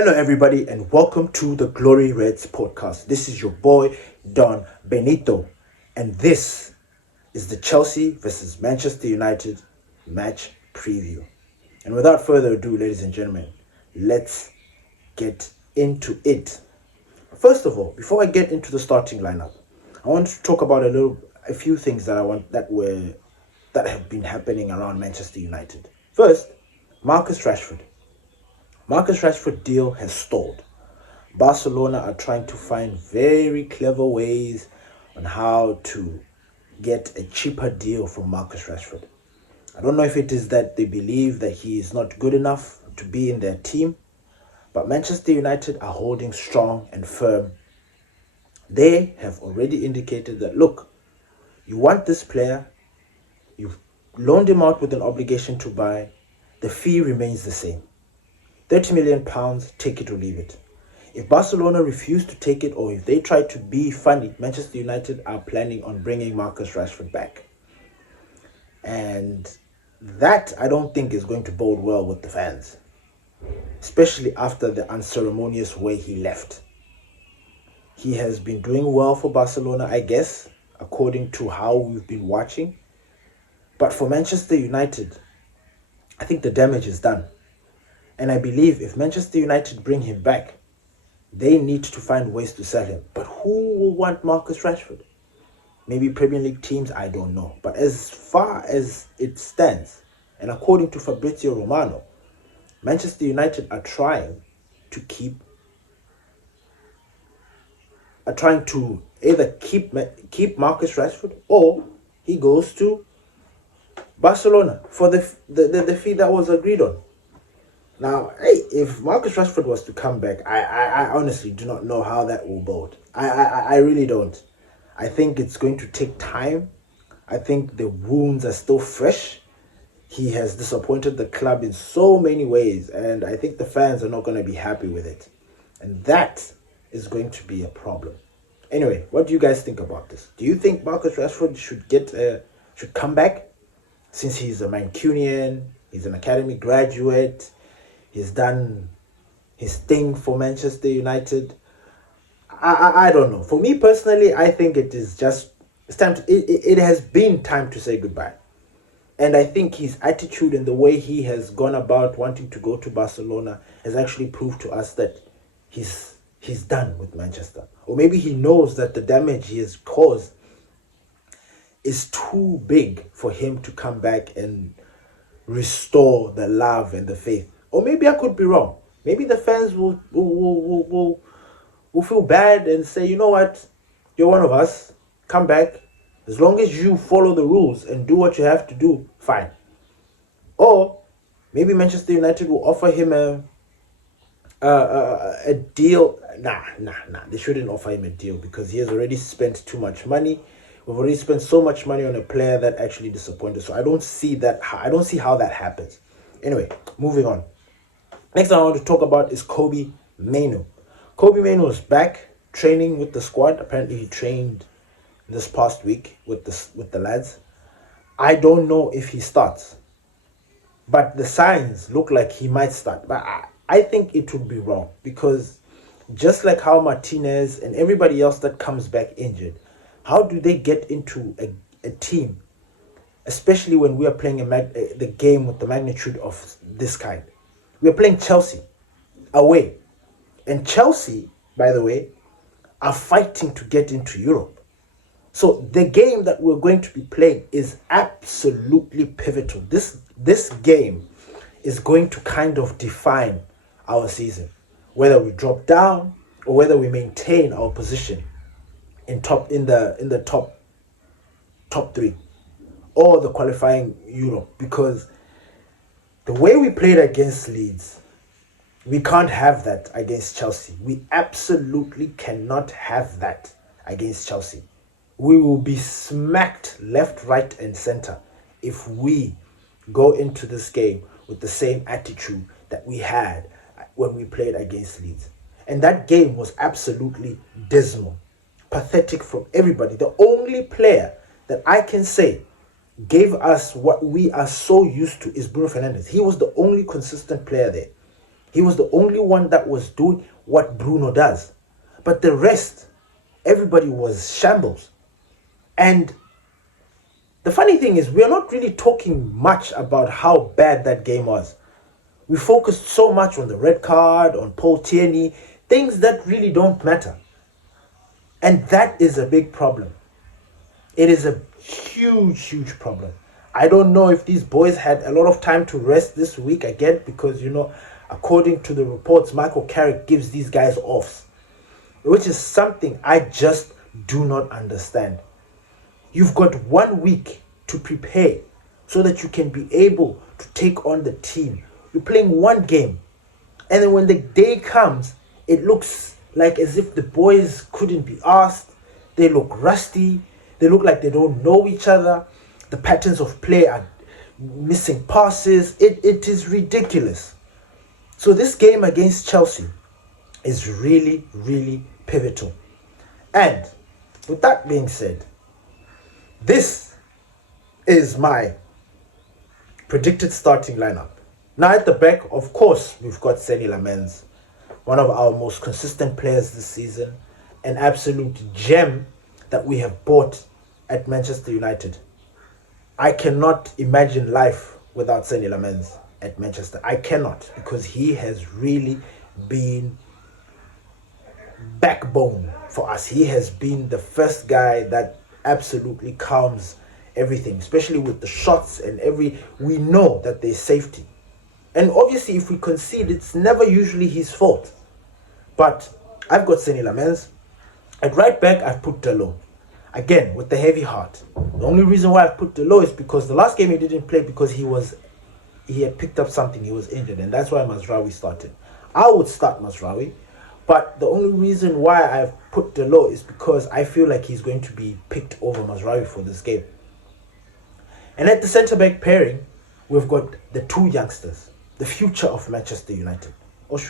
Hello, everybody, and welcome to the Glory Reds podcast. This is your boy, Don Benito, and this is the Chelsea versus Manchester United match preview. And without further ado, ladies and gentlemen, let's get into it. First of all, before I get into the starting lineup, I want to talk about a few things that have been happening around Manchester United. First, Marcus Rashford. Marcus Rashford deal has stalled. Barcelona are trying to find very clever ways on how to get a cheaper deal from Marcus Rashford. I don't know if it is that they believe that he is not good enough to be in their team, but Manchester United are holding strong and firm. They have already indicated that, look, you want this player, you've loaned him out with an obligation to buy, the fee remains the same. £30 million, take it or leave it. If Barcelona refuse to take it, or if they try to be funny, Manchester United are planning on bringing Marcus Rashford back. And that, I don't think, is going to bode well with the fans, especially after the unceremonious way he left. He has been doing well for Barcelona, I guess, according to how we've been watching. But for Manchester United, I think the damage is done. And I believe if Manchester United bring him back, they need to find ways to sell him. But who will want Marcus Rashford? Maybe Premier League teams, I don't know. But as far as it stands, and according to Fabrizio Romano, Manchester United are trying to either keep Marcus Rashford, or he goes to Barcelona for the fee that was agreed on. Now, hey, if Marcus Rashford was to come back, I honestly do not know how that will bode. I really don't. I think it's going to take time. I think the wounds are still fresh. He has disappointed the club in so many ways, and I think the fans are not going to be happy with it. And that is going to be a problem. Anyway, what do you guys think about this? Do you think Marcus Rashford should come back, since he's a Mancunian, he's an academy graduate, he's done his thing for Manchester United? I don't know. For me personally, I think it has been time to say goodbye. And I think his attitude and the way he has gone about wanting to go to Barcelona has actually proved to us that he's done with Manchester. Or maybe he knows that the damage he has caused is too big for him to come back and restore the love and the faith. Or maybe I could be wrong. Maybe the fans will feel bad and say, you know what, you're one of us, come back. As long as you follow the rules and do what you have to do, fine. Or maybe Manchester United will offer him a deal. Nah. They shouldn't offer him a deal because he has already spent too much money. We've already spent so much money on a player that actually disappointed. So I don't see how that happens. Anyway, moving on. Next thing I want to talk about is Kobbie Mainoo. Kobbie Mainoo is back training with the squad. Apparently he trained this past week with the lads. I don't know if he starts, but the signs look like he might start. But I think it would be wrong, because just like how Martinez and everybody else that comes back injured, how do they get into a team, especially when we are playing the game with the magnitude of this kind? We are playing Chelsea away. And Chelsea, by the way, are fighting to get into Europe. So the game that we're going to be playing is absolutely pivotal. This game is going to kind of define our season. Whether we drop down or whether we maintain our position in the top three, or the qualifying Europe. Because the way we played against Leeds, we can't have that against Chelsea. We absolutely cannot have that against Chelsea. We will be smacked left, right, and center if we go into this game with the same attitude that we had when we played against Leeds. And that game was absolutely dismal, pathetic from everybody. The only player that I can say gave us what we are so used to is Bruno Fernandes. He was the only consistent player there. He was the only one that was doing what Bruno does. But the rest, everybody was shambles. And the funny thing is, we're not really talking much about how bad that game was. We focused so much on the red card, on Paul Tierney, things that really don't matter. And that is a big problem. It is a huge, huge problem. I don't know if these boys had a lot of time to rest this week again, because, according to the reports, Michael Carrick gives these guys offs, which is something I just do not understand. You've got 1 week to prepare so that you can be able to take on the team. You're playing one game, and then when the day comes, it looks like as if the boys couldn't be asked. They look rusty. They look like they don't know each other. The patterns of play are missing passes. It is ridiculous. So this game against Chelsea is really, really pivotal. And with that being said, this is my predicted starting lineup. Now at the back, of course, we've got Leny Lamens, one of our most consistent players this season, an absolute gem that we have bought at Manchester United. I cannot imagine life without Leny Lamens at Manchester. I cannot, because he has really been backbone for us. He has been the first guy that absolutely calms everything, especially with the shots and we know that there's safety. And obviously, if we concede, it's never usually his fault. But I've got Leny Lamens. At right back, I've put Delo. Again, with the heavy heart. The only reason why I've put Delo is because the last game he didn't play because he had picked up something. He was injured, and that's why Mazraoui started. I would start Mazraoui, but the only reason why I've put Delo is because I feel like he's going to be picked over Mazraoui for this game. And at the centre-back pairing, we've got the two youngsters, the future of Manchester United. Or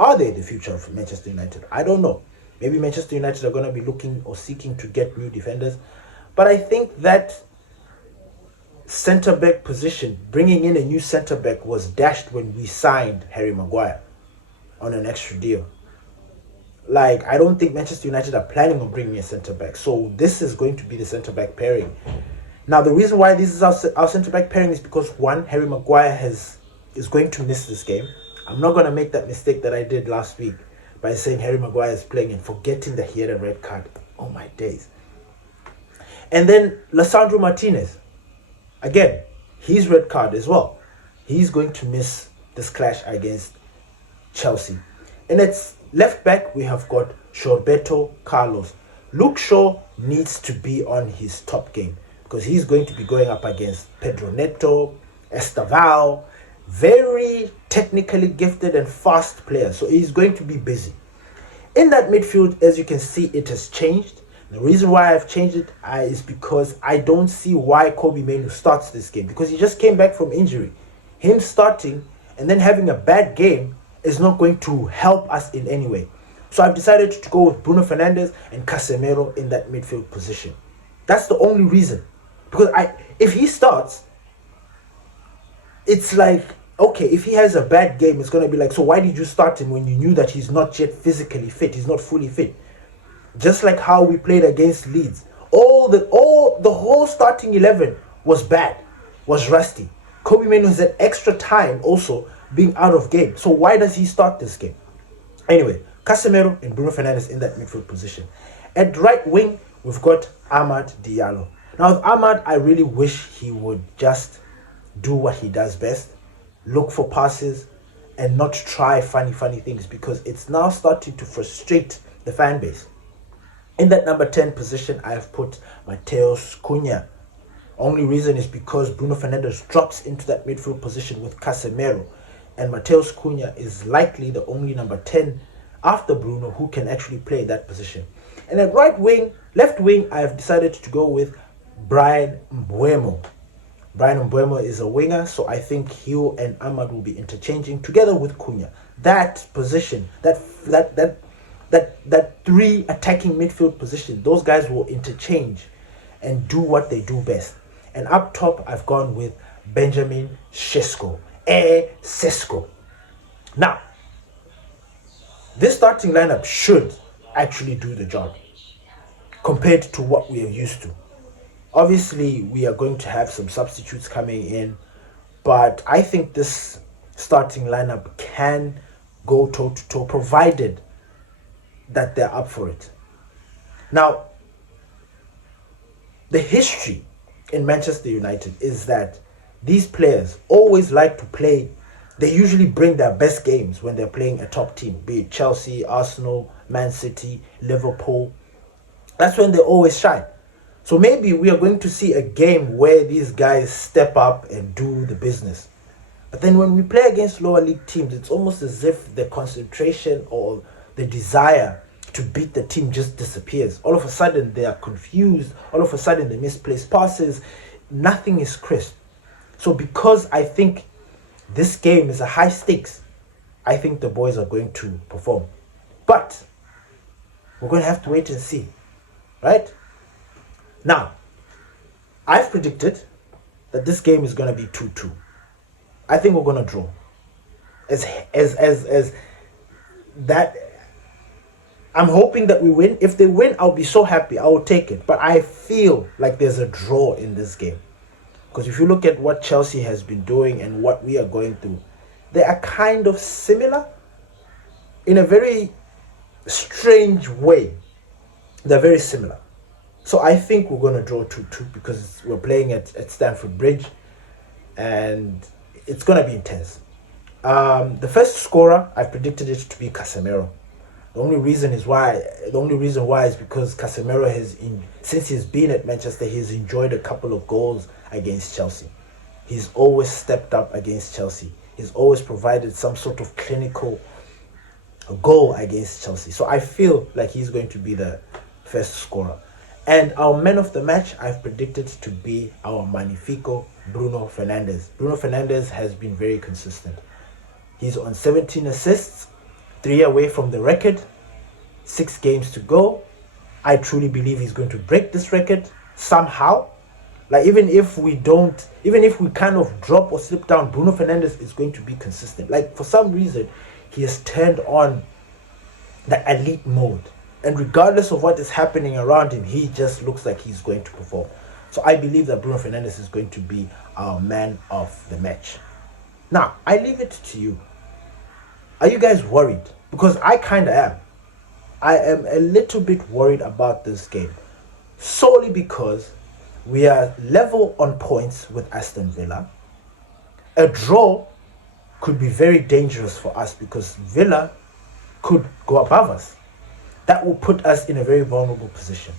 are they the future of Manchester United? I don't know. Maybe Manchester United are going to be looking or seeking to get new defenders. But I think that centre-back position, bringing in a new centre-back, was dashed when we signed Harry Maguire on an extra deal. I don't think Manchester United are planning on bringing a centre-back. So this is going to be the centre-back pairing. Now, the reason why this is our centre-back pairing is because, one, Harry Maguire is going to miss this game. I'm not going to make that mistake that I did last week by saying Harry Maguire is playing and forgetting that he had a red card. Oh my days. And then Lisandro Martinez. Again, his red card as well. He's going to miss this clash against Chelsea. And it's left back, we have got Roberto Carlos. Luke Shaw needs to be on his top game because he's going to be going up against Pedro Neto, Estaval, very technically gifted and fast players. So he's going to be busy. In that midfield, as you can see, it has changed. The reason why I've changed it is because I don't see why Kobbie Mainoo starts this game, because he just came back from injury. Him starting and then having a bad game is not going to help us in any way. So I've decided to go with Bruno Fernandes and Casemiro in that midfield position. That's the only reason. Because if he starts, it's like, okay, if he has a bad game, it's going to be like, so why did you start him when you knew that he's not yet physically fit? He's not fully fit. Just like how we played against Leeds. The whole starting 11 was bad, was rusty. Kobbie Mainoo has had extra time also being out of game. So why does he start this game? Anyway, Casemiro and Bruno Fernandes in that midfield position. At right wing, we've got Amad Diallo. Now with Amad, I really wish he would just do what he does best. Look for passes and not try funny things, because it's now starting to frustrate the fan base. In that number 10 position, I have put Matheus Cunha. Only reason is because Bruno Fernandes drops into that midfield position with Casemiro, and Matheus Cunha is likely the only number 10 after Bruno who can actually play that position. And at left wing, I have decided to go with Bryan Mbeumo. Bryan Mbeumo is a winger, so I think he and Amad will be interchanging together with Cunha. That position, that three attacking midfield position, those guys will interchange and do what they do best. And up top, I've gone with Benjamin Sesko. Now, this starting lineup should actually do the job compared to what we are used to. Obviously, we are going to have some substitutes coming in, but I think this starting lineup can go toe-to-toe, provided that they're up for it. Now, the history in Manchester United is that these players always like to play. They usually bring their best games when they're playing a top team, be it Chelsea, Arsenal, Man City, Liverpool. That's when they always shine. So maybe we are going to see a game where these guys step up and do the business. But then when we play against lower league teams, it's almost as if the concentration or the desire to beat the team just disappears. All of a sudden, they are confused. All of a sudden, they misplace passes. Nothing is crisp. So because I think this game is a high stakes, I think the boys are going to perform. But we're going to have to wait and see. Right? Now, I've predicted that this game is going to be 2-2. I think we're going to draw. As that, I'm hoping that we win. If they win, I'll be so happy. I will take it. But I feel like there's a draw in this game. Because if you look at what Chelsea has been doing and what we are going through, they are kind of similar in a very strange way. They're very similar. So I think we're going to draw 2-2 because we're playing at Stamford Bridge and it's going to be intense. The first scorer, I predicted it to be Casemiro. The only reason why is because Casemiro since he's been at Manchester, he's enjoyed a couple of goals against Chelsea. He's always stepped up against Chelsea. He's always provided some sort of clinical goal against Chelsea. So I feel like he's going to be the first scorer. And our man of the match, I've predicted to be our Magnifico, Bruno Fernandes. Bruno Fernandes has been very consistent. He's on 17 assists, 3 away from the record, 6 games to go. I truly believe he's going to break this record somehow. Like even if we kind of drop or slip down, Bruno Fernandes is going to be consistent. Like for some reason, he has turned on the elite mode. And regardless of what is happening around him, he just looks like he's going to perform. So I believe that Bruno Fernandes is going to be our man of the match. Now, I leave it to you. Are you guys worried? Because I kind of am. I am a little bit worried about this game. Solely because we are level on points with Aston Villa. A draw could be very dangerous for us because Villa could go above us. That will put us in a very vulnerable position.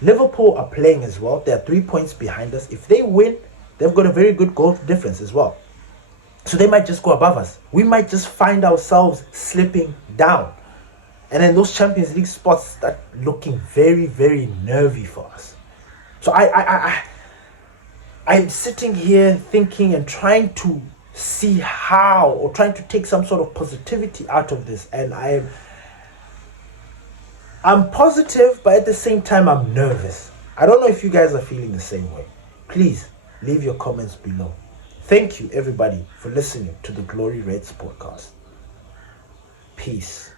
Liverpool are playing as well. They are 3 points behind us. If they win, they've got a very good goal difference as well. So they might just go above us. We might just find ourselves slipping down. And then those Champions League spots start looking very, very nervy for us. So I'm sitting here thinking and trying to see how, or trying to take some sort of positivity out of this. And I'm positive, but at the same time, I'm nervous. I don't know if you guys are feeling the same way. Please leave your comments below. Thank you, everybody, for listening to the Glory Reds podcast. Peace.